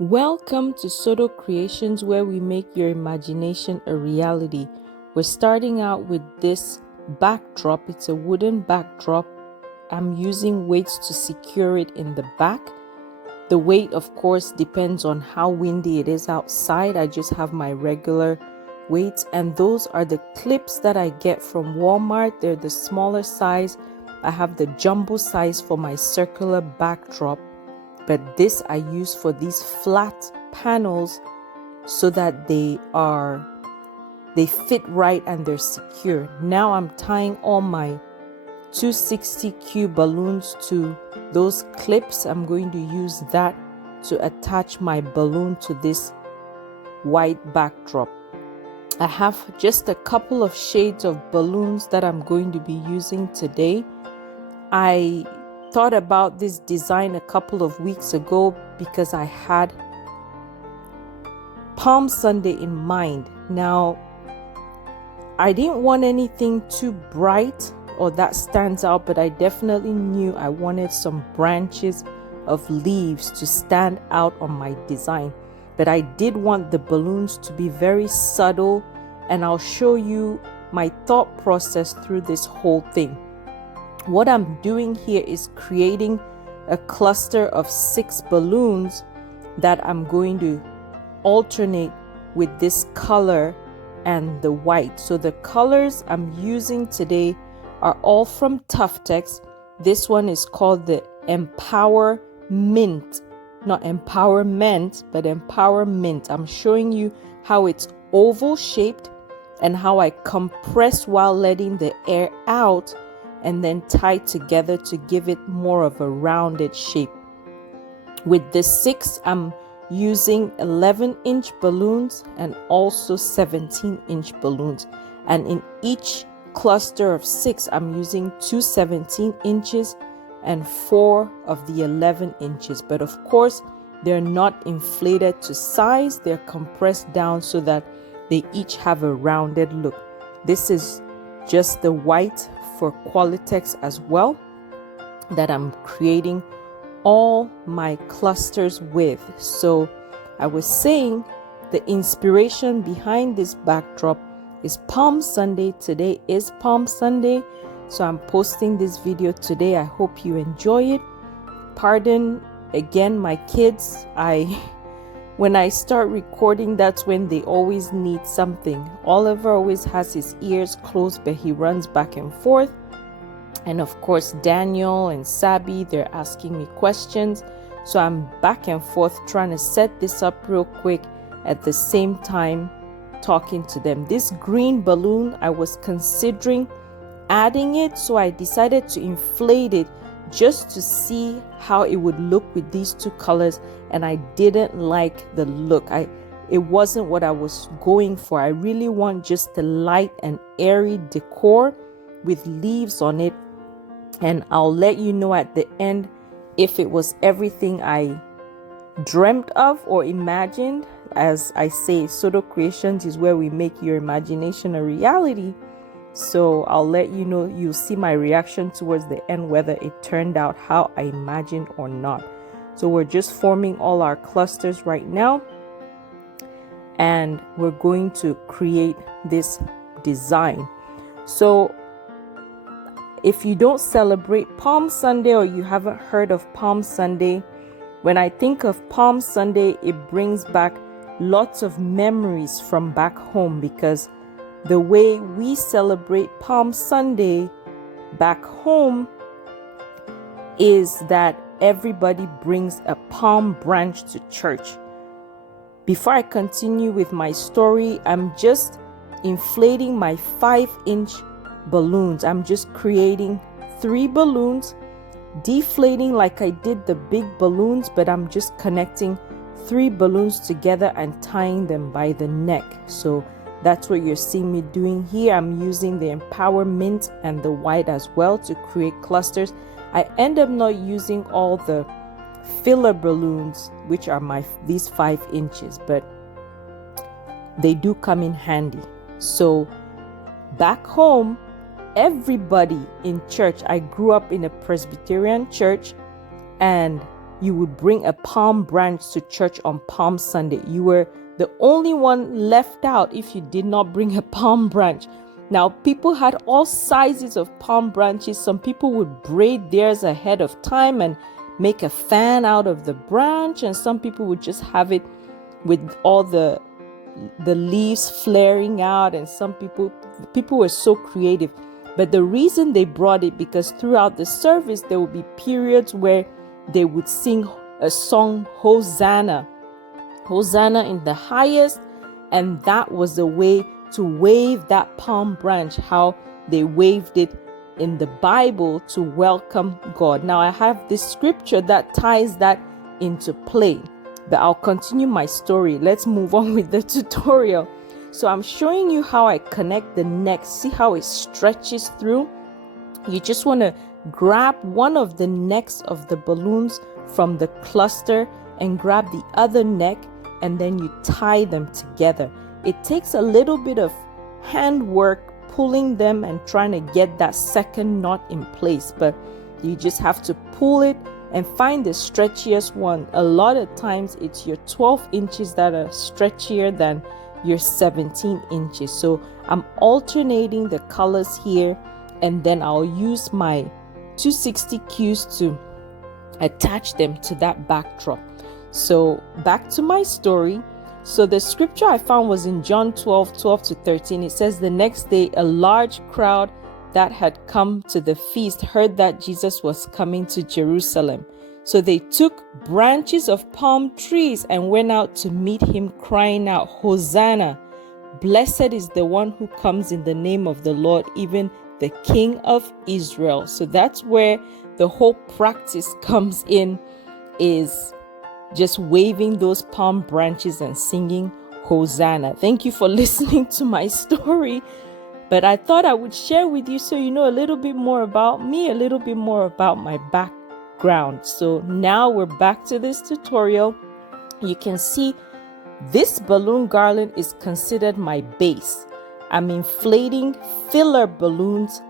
Welcome to Soto Creations, where we make your imagination a reality. We're starting out with this backdrop. It's a wooden backdrop. I'm using weights to secure it in the back. The weight, of course, depends on how windy it is outside. I just have my regular weights, and those are the clips that I get from Walmart. They're the smaller size. I have the jumbo size for my circular backdrop, but this I use for these flat panels so that they fit right and they're secure. Now I'm tying all my 260Q balloons to those clips. I'm going to use that to attach my balloon to this white backdrop. I have just a couple of shades of balloons that I'm going to be using today. I thought about this design a couple of weeks ago because I had Palm Sunday in mind. Now, I didn't want anything too bright or that stands out, but I definitely knew I wanted some branches of leaves to stand out on my design. But I did want the balloons to be very subtle, and I'll show you my thought process through this whole thing. What I'm doing here is creating a cluster of 6 balloons that I'm going to alternate with this color and the white. So the colors I'm using today are all from Tuftex. This one is called the Empower Mint, not Empowerment, but Empower Mint. I'm showing you how it's oval shaped and how I compress while letting the air out and then tie together to give it more of a rounded shape. With the 6, I'm using 11-inch balloons and also 17-inch balloons. And in each cluster of 6, I'm using 2 17 inches and 4 of the 11 inches. But of course, they're not inflated to size. They're compressed down so that they each have a rounded look. This is just the white for Qualitex as well that I'm creating all my clusters with. So I was saying the inspiration behind this backdrop is Palm Sunday. Today is Palm Sunday, so I'm posting this video today. I hope you enjoy it. Pardon again my kids. When I start recording, that's when they always need something. Oliver always has his ears closed, but he runs back and forth. And of course, Daniel and Sabi, they're asking me questions. So I'm back and forth trying to set this up real quick at the same time talking to them. This green balloon, I was considering adding it, so I decided to inflate it just to see how it would look with these 2 colors, and I didn't like the look. It wasn't what I was going for. I really want just a light and airy decor with leaves on it, and I'll let you know at the end if it was everything I dreamt of or imagined. As I say, Soto Creations is where we make your imagination a reality. So I'll let you know. You'll see my reaction towards the end, whether it turned out how I imagined or not. So we're just forming all our clusters right now, and we're going to create this design. So if you don't celebrate Palm Sunday or you haven't heard of Palm Sunday, when I think of Palm Sunday, it brings back lots of memories from back home, because the way we celebrate Palm Sunday back home is that everybody brings a palm branch to church. Before I continue with my story, I'm just inflating my 5-inch balloons. I'm just creating 3 balloons, deflating like I did the big balloons, but I'm just connecting 3 balloons together and tying them by the neck. So that's what you're seeing me doing here. I'm using the Empower Mint and the white as well to create clusters. I end up not using all the filler balloons, which are these 5 inches, but they do come in handy. So back home, everybody in church, I grew up in a Presbyterian church, and you would bring a palm branch to church on Palm Sunday. You were the only one left out if you did not bring a palm branch. Now, people had all sizes of palm branches. Some people would braid theirs ahead of time and make a fan out of the branch, and some people would just have it with all the leaves flaring out, and some people were so creative. But the reason they brought it, because throughout the service there would be periods where they would sing a song, Hosanna, Hosanna in the highest, and that was the way to wave that palm branch, how they waved it in the Bible to welcome God. Now I have this scripture that ties that into play, but I'll continue my story. Let's move on with the tutorial. So I'm showing you how I connect the neck. See how it stretches through? You just want to grab one of the necks of the balloons from the cluster and grab the other neck, and then you tie them together. It takes a little bit of handwork pulling them and trying to get that second knot in place, but you just have to pull it and find the stretchiest one. A lot of times it's your 12 inches that are stretchier than your 17 inches. So I'm alternating the colors here, and then I'll use my 260 Qs to attach them to that backdrop. So back to my story. So the scripture I found was in John 12:12-13. It says, the next day a large crowd that had come to the feast heard that Jesus was coming to Jerusalem. So they took branches of palm trees and went out to meet him, crying out, Hosanna! Blessed is the one who comes in the name of the Lord, even the King of Israel. So that's where the whole practice comes in, is just waving those palm branches and singing Hosanna. Thank you for listening to my story, but I thought I would share with you so you know a little bit more about me, a little bit more about my background. So now we're back to this tutorial. You can see this balloon garland is considered my base. I'm inflating filler balloons,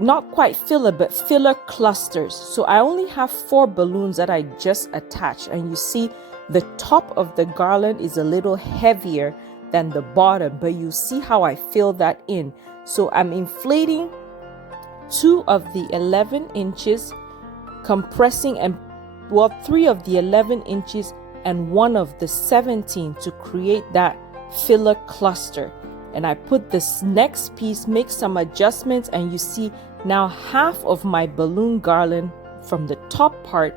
not quite filler, but filler clusters. So I only have 4 balloons that I just attached, and you see the top of the garland is a little heavier than the bottom, but you see how I fill that in. So I'm inflating 2 of the 11 inches, compressing, and 3 of the 11 inches and 1 of the 17 to create that filler cluster. And I put this next piece, make some adjustments, and you see now half of my balloon garland from the top part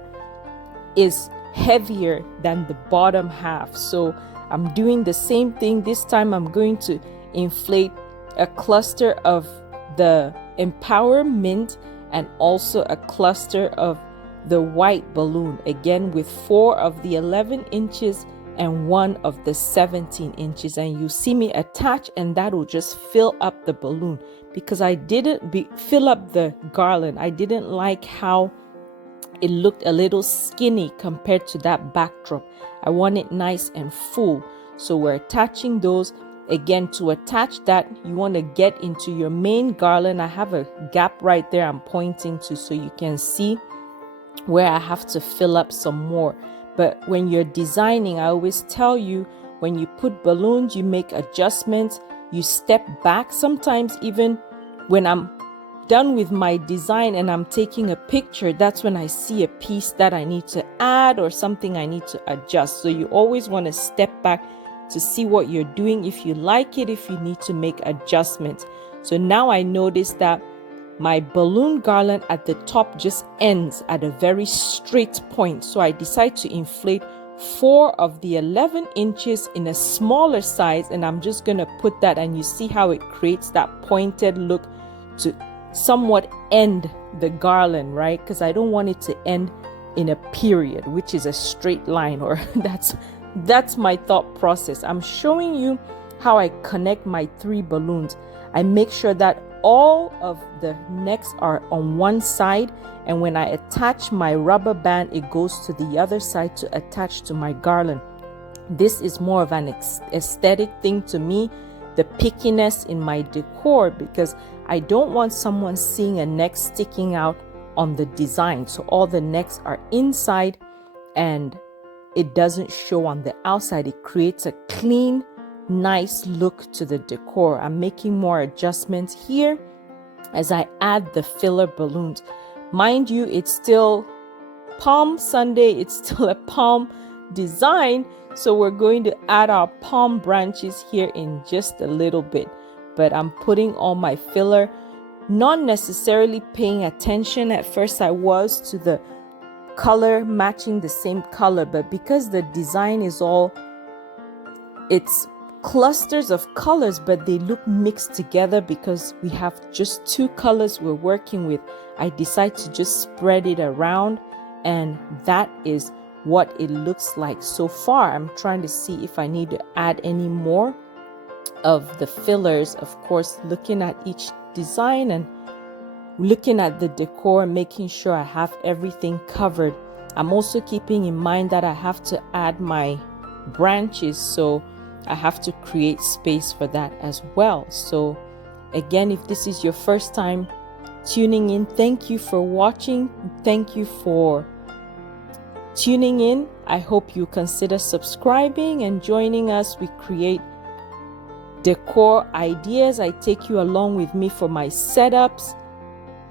is heavier than the bottom half. So I'm doing the same thing. This time I'm going to inflate a cluster of the Empower Mint and also a cluster of the white balloon, again with 4 of the 11 inches and 1 of the 17 inches, and you see me attach, and that will just fill up the balloon, because I didn't fill up the garland. I didn't like how it looked a little skinny compared to that backdrop. I want it nice and full. So we're attaching those. Again, to attach that, you want to get into your main garland. I have a gap right there I'm pointing to so you can see where I have to fill up some more. But when you're designing, I always tell you, when you put balloons, you make adjustments, you step back. Sometimes even when I'm done with my design and I'm taking a picture, that's when I see a piece that I need to add or something I need to adjust. So you always want to step back to see what you're doing, if you like it, if you need to make adjustments. So now I notice that my balloon garland at the top just ends at a very straight point. So I decide to inflate 4 of the 11 inches in a smaller size, and I'm just going to put that, and you see how it creates that pointed look to somewhat end the garland, right? Because I don't want it to end in a period, which is a straight line, or that's my thought process. I'm showing you how I connect my 3 balloons. I make sure that all of the necks are on one side, and when I attach my rubber band, it goes to the other side to attach to my garland. This is more of an aesthetic thing to me, the pickiness in my decor, because I don't want someone seeing a neck sticking out on the design. So all the necks are inside, and it doesn't show on the outside. It creates a clean, nice look to the decor. I'm making more adjustments here as I add the filler balloons. Mind you, it's still Palm Sunday, it's still a palm design, so we're going to add our palm branches here in just a little bit. But I'm putting all my filler, not necessarily paying attention. At first I was to the color matching the same color, but because the design is it's clusters of colors, but they look mixed together because we have just two colors we're working with, I decide to just spread it around, and that is what it looks like so far. I'm trying to see if I need to add any more of the fillers, of course, looking at each design and looking at the decor, making sure I have everything covered. I'm also keeping in mind that I have to add my branches, so I have to create space for that as well. So again, if this is your first time tuning in, thank you for watching. Thank you for tuning in. I hope you consider subscribing and joining us. We create decor ideas. I take you along with me for my setups,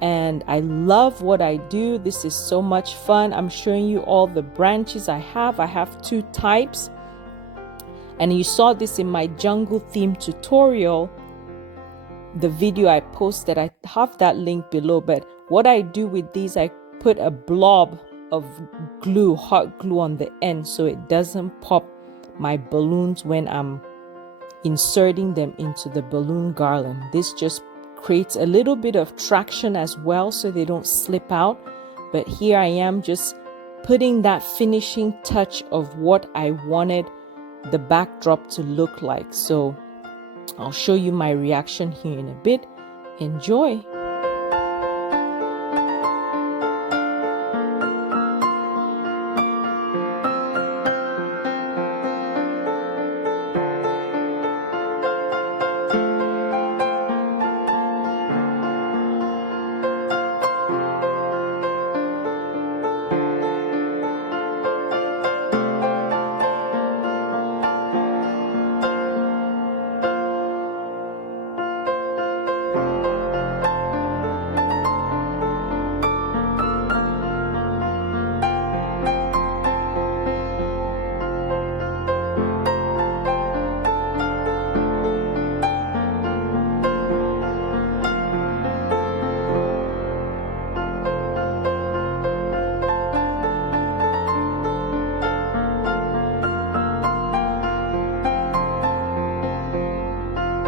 and I love what I do. This is so much fun. I'm showing you all the branches I have. I have two types, and you saw this in my jungle theme tutorial, the video I posted. I have that link below. But what I do with these, I put a blob of glue, hot glue on the end, so it doesn't pop my balloons when I'm inserting them into the balloon garland. This just creates a little bit of traction as well, so they don't slip out. But here I am just putting that finishing touch of what I wanted the backdrop to look like. So I'll show you my reaction here in a bit. Enjoy.